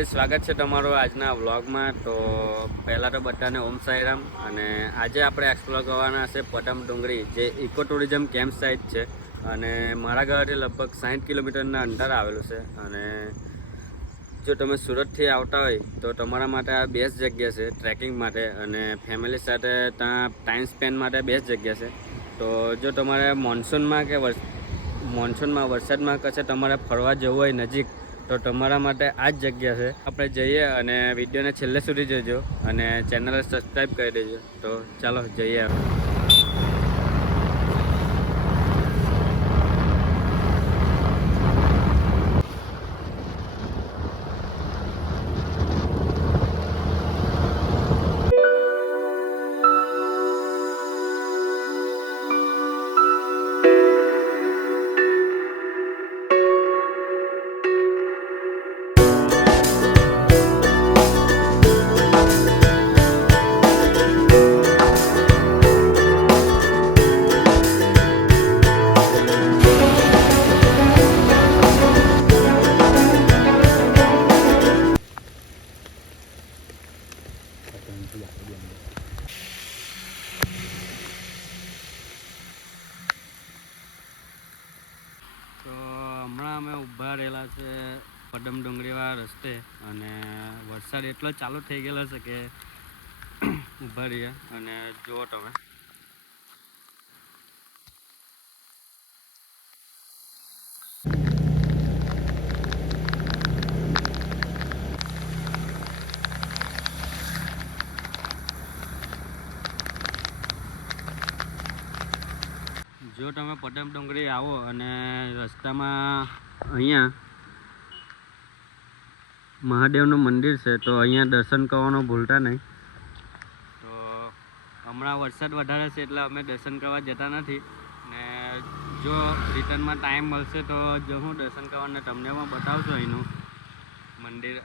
Guys, સ્વાગત છે તમારું આજના વ્લોગમાં। તો પહેલાં તો બધાને ઓમ સાઈરામ। અને આજે આપણે એક્સપ્લોર કરવાના છે પડમ ડુંગરી, જે ઇકો ટુરિઝમ કેમ્પ સાઇટ છે અને મારા ઘરથી લગભગ 60 કિલોમીટરના અંતર આવેલું છે। અને જો તમે સુરતથી આવતા હોય તો તમારા માટે આ બેસ્ટ જગ્યા છે ટ્રેકિંગ માટે અને ફેમિલી સાથે ત્યાં ટાઈમ સ્પેન્ડ માટે બેસ્ટ જગ્યા છે। તો જો તમારે મોન્સૂનમાં વરસાદમાં કશે તમારે ફરવા જવું હોય નજીક, તો તમારા માટે આ જ જગ્યા છે। આપણે જઈએ અને વિડીયોને છેલ્લે સુધી જોજો અને ચેનલને સબસ્ક્રાઈબ કરી દેજો। તો ચાલો જઈએ। તો હમણાં અમે ઊભા રહેલા છે પડમ ડુંગરીવાળા રસ્તે અને વરસાદ એટલો ચાલુ થઈ ગયેલો છે કે ઊભા રહ્યા અને જુઓ તમે। જો તમે પડમ ડુંગરી આવો અને રસ્તામાં અહીંયા મહાદેવનું મંદિર છે, તો અહીંયા દર્શન કરવાનું ભૂલતા નહીં। તો હમણાં વરસાદ વધારે છે એટલે અમે દર્શન કરવા જતા નથી ને જો રિટર્નમાં ટાઈમ મળશે તો હું દર્શન કરવાને તમને પણ બતાવશું અહીંનું મંદિર।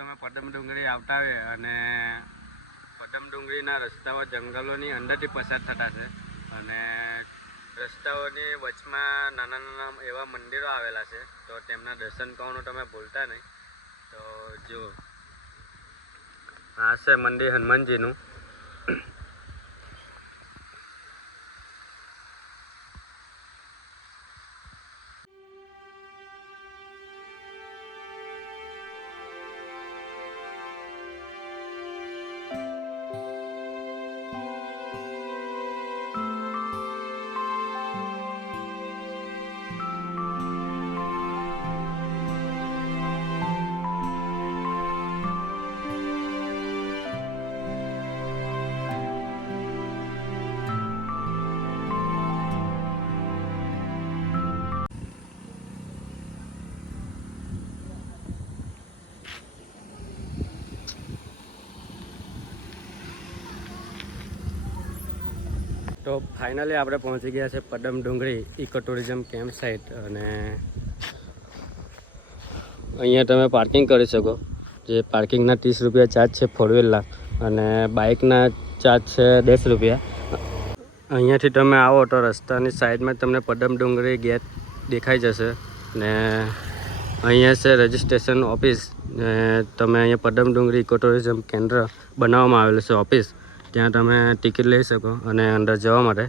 તમે પડમ ડુંગરી આવતા હોય અને પડમ ડુંગરીના રસ્તાઓ જંગલોની અંદરથી પસાર થતા છે અને રસ્તાઓની વચમાં નાના નાના એવા મંદિરો આવેલા છે, તો તેમના દર્શન કરવાનું તમે ભૂલતા નહીં। તો જો આ છે મંદિર હનુમાનજીનું। તો ફાઇનલી આપણે પહોંચી ગયા છે પડમ ડુંગરી ઇકો ટુરિઝમ કેમ્પ સાઇટ અને અહીંયા તમે પાર્કિંગ કરી શકો। જે પાર્કિંગના 30 રૂપિયા ચાર્જ છે ફોર વ્હીલના અને બાઇકના ચાર્જ છે 10 રૂપિયા। અહીંયાથી તમે આવો તો રસ્તાની સાઈડમાં તમને પડમ ડુંગરી ગેટ દેખાઈ જશે ને અહીંયા છે રજિસ્ટ્રેશન ઓફિસ ને તમે અહીંયા પડમ ડુંગરી ઇકો ટુરિઝમ કેન્દ્ર બનાવવામાં આવેલું છે ઓફિસ, ત્યાં તમે ટિકિટ લઈ શકો અને અંદર જવા માટે।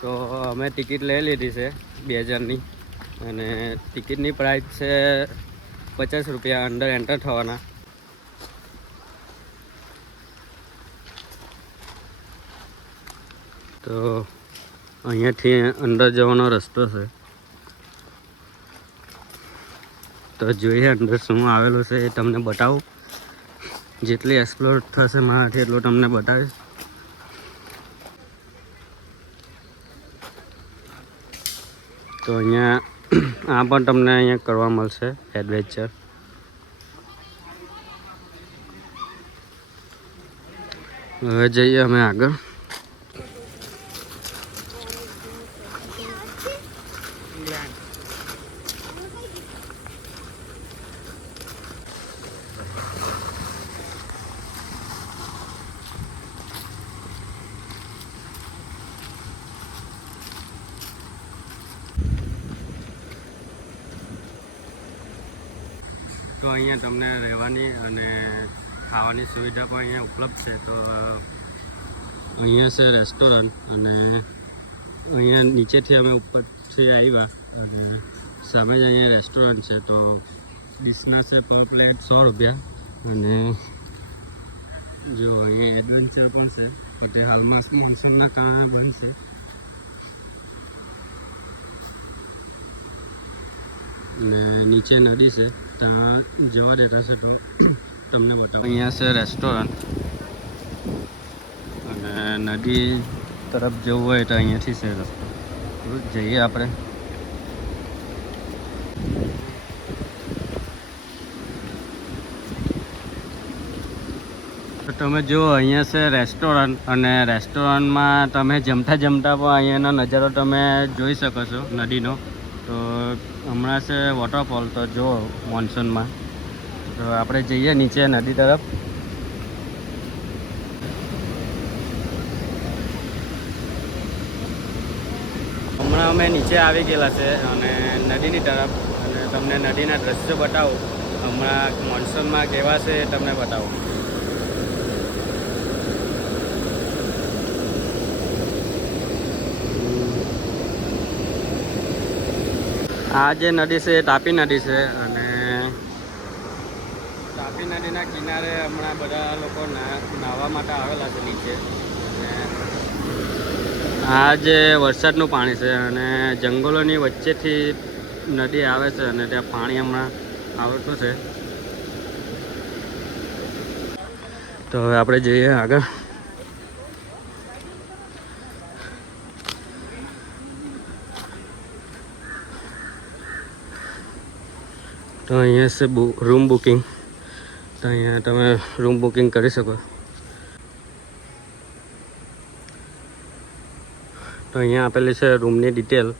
તો અમે ટિકિટ લઈ લીધી છે 2000ની અને ટિકિટની પ્રાઇસ છે 50 રૂપિયા અંદર એન્ટર થવાના। તો અહીંયાથી અંદર જવાનો રસ્તો છે, તો જોઈએ અંદર શું આવેલું છે એ તમને બતાવું. જેટલી એક્સપ્લોર થશે મારાથી એટલું તમને બતાવીશ. તો અહીંયા આ પણ તમને અહીંયા કરવા મળશે એડવેન્ચર. હવે જઈએ અમે આગળ. તો અહીંયા તમને રહેવાની અને ખાવાની સુવિધા પણ અહીંયા ઉપલબ્ધ છે. તો અહીંયા છે રેસ્ટોરન્ટ અને અહીંયા નીચેથી અમે ઉપરથી આવ્યા અને સામે જ અહીંયા રેસ્ટોરન્ટ છે. તો ડિશના છે પર પ્લેટ 100 રૂપિયા. અને જો અહીંયા એડવેન્ચર પણ છે, પણ તે હાલમાં મોન્સૂનના કારણે બંધ છે. અને નીચે નદી છે, ત્યાં જવા દેતા છે તો તમને બતાવું. અહીંયા છે રેસ્ટોરન્ટ અને નદી તરફ જવું હોય તો અહીંયાથી છે રસ્તો. જઈએ આપણે. તો તમે જુઓ અહીંયા છે રેસ્ટોરન્ટ અને રેસ્ટોરન્ટમાં તમે જમતા પણ અહીંયાનો નજારો તમે જોઈ શકો છો નદીનો. તો હમણાં છે વોટરફોલ, તો જુઓ મોન્સૂનમાં. તો આપણે જઈએ નીચે નદી તરફ. હમણાં અમે નીચે આવી ગયેલા છે અને નદીની તરફ, અને તમને નદીના દ્રશ્યો બતાવું. હમણાં મોન્સૂનમાં કેવા છે એ તમને બતાવું. આ જે નદી છે એ તાપી નદી છે અને તાપી નદીના કિનારે હમણાં બધા લોકો નાહવા માટે આવેલા છે નીચે. અને આ જે વરસાદનું પાણી છે અને જંગલોની વચ્ચેથી નદી આવે છે અને ત્યાં પાણી હમણાં આવતું છે. તો હવે આપણે જઈએ આગળ. તો અહીંયા છે રૂમ બુકિંગ. તો અહીંયા તમે રૂમ બુકિંગ કરી શકો. તો અહીંયા આપેલી છે રૂમની ડિટેલ.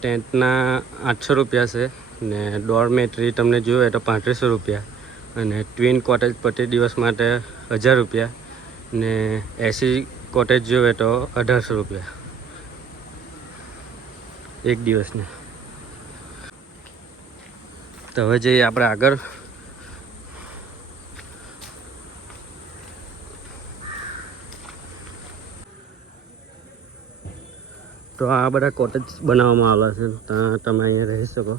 ટેન્ટના 800 રૂપિયા છે ને ડોરમેટરી તમને જોઈએ તો 3500 રૂપિયા અને ટ્વિન કોટેજ પ્રતિ દિવસ માટે 1000 રૂપિયા ને એસી કોટેજ જોઈએ તો 1800 રૂપિયા એક દિવસને. તો હવે જઈએ આપણે આગળ. તો આ બધા કોટેજ બનાવવામાં આવેલા છે, ત્યાં તમે અહીંયા રહી શકો.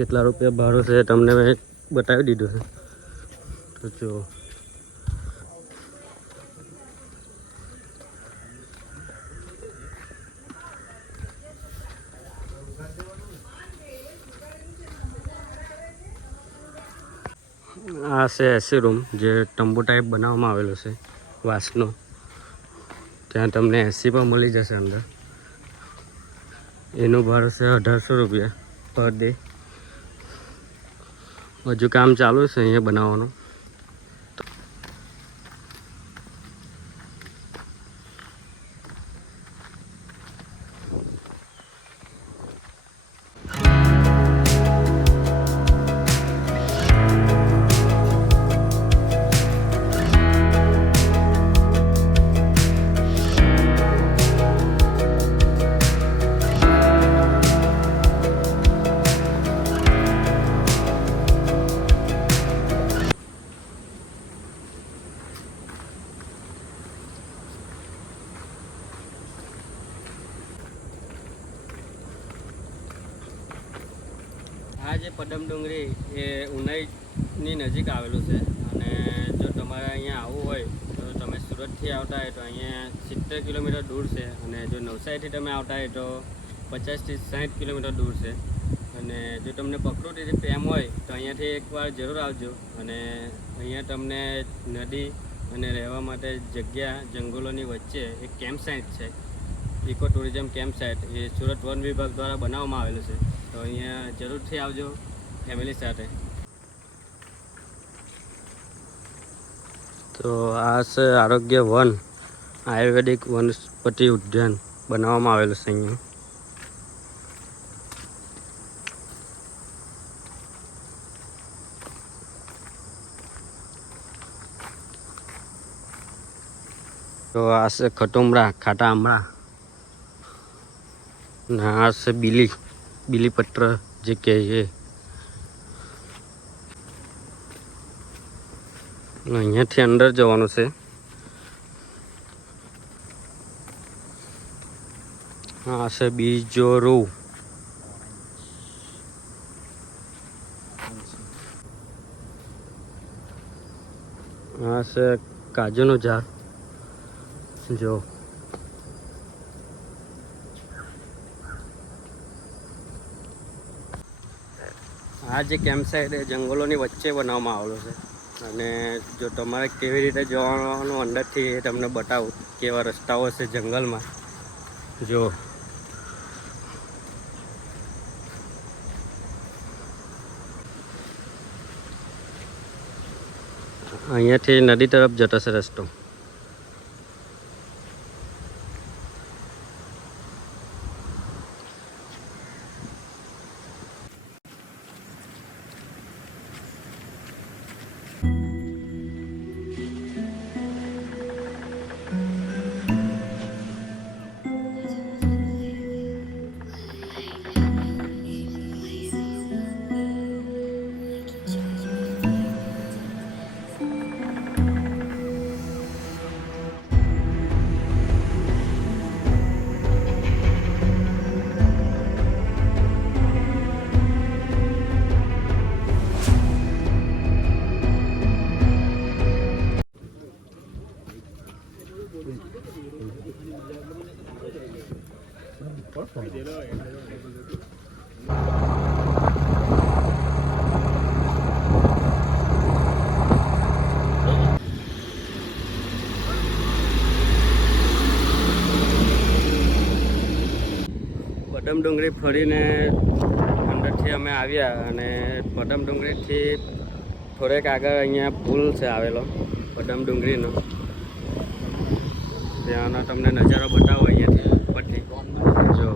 કેટલા રૂપિયા ભાડું છે તમને મેં બતાવી દીધું છે. તો જો આ છે એસી રૂમ, જે તંબુ ટાઈપ બનાવવામાં આવેલો છે વાંસનો. ત્યાં તમને એસી પણ મળી જશે અંદર. એનું ભાડું છે 1800 રૂપિયા પર ડે. હજુ કામ ચાલુ છે અહીંયા બનાવવાનું. આ જે પડમ ડુંગરી એ ઉનાઈની નજીક આવેલું છે અને જો તમારે અહીંયા આવવું હોય તો સુરતથી આવતા હોય તો અહીંયા 70 કિલોમીટર દૂર છે, અને જો નવસારીથી તમે આવતા હોય તો 50 થી 60 કિલોમીટર દૂર છે. અને જો તમને પ્રકૃતિથી પ્રેમ હોય તો અહીંયાથી એકવાર જરૂર આવજો. અને અહીંયા તમને નદી અને રહેવા માટે જગ્યા જંગલોની વચ્ચે એક કેમ્પ સાઇટ છે, ઇકો ટુરિઝમ કેમ્પ સાઇટ. એ સુરત વન વિભાગ દ્વારા બનાવવામાં આવેલું છે. તો અહીંયા જરૂરથી આવજો ફેમિલી સાથે. તો આ છે આરોગ્ય વન આયુર્વેદિક વનસ્પતિ ઉદ્યાન બનાવવામાં આવેલું છે અહીંયા. તો આ છે ખટુમરા ખાટા આમળા, ને આ છે બીલીપત્ર જે કહે છે. અહીંયાથી અંદર જવાનું છે. આ છે બીજોરું. આ છે કાજુનું ઝાડ. જો આ જે કેમ્પ સાઇટ એ જંગલોની વચ્ચે બનાવવામાં આવેલો છે. અને જો તમારે કેવી રીતે જવાનું અંદરથી એ તમને બતાવું, કેવા રસ્તાઓ છે જંગલમાં. જો અહીંયાથી નદી તરફ જતો છે રસ્તો. પદમ ડુંગરી ફરીને અંદરથી અમે આવ્યા, અને પદમ ડુંગરીથી થોડેક આગળ અહીંયા પુલ છે આવેલો પદમ ડુંગરીનો. ત્યાંનો તમને નજારો બતાવો અહીંયાથી ઉપરથી. જો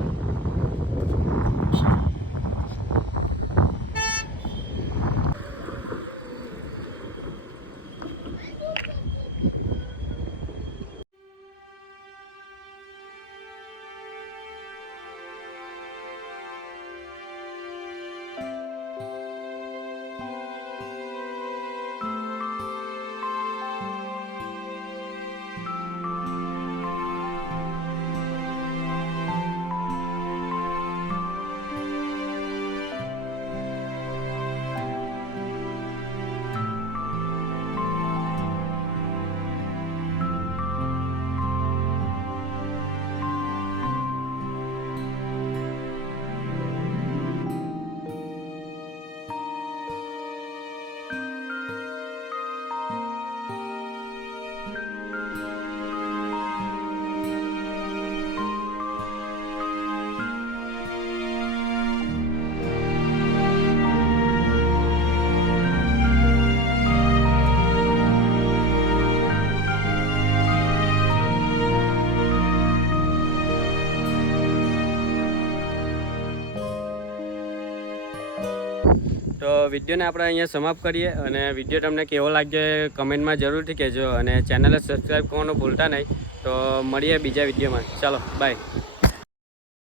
તો વિડીયોને આપણે અહીંયા સમાપ્ત કરીએ. અને વિડીયો તમને કેવો લાગ્યો કમેન્ટમાં જરૂરથી કહેજો, અને ચેનલને સબસ્ક્રાઈબ કરવાનું ભૂલતા નહીં. તો મળીએ બીજા વિડીયોમાં. ચાલો બાય.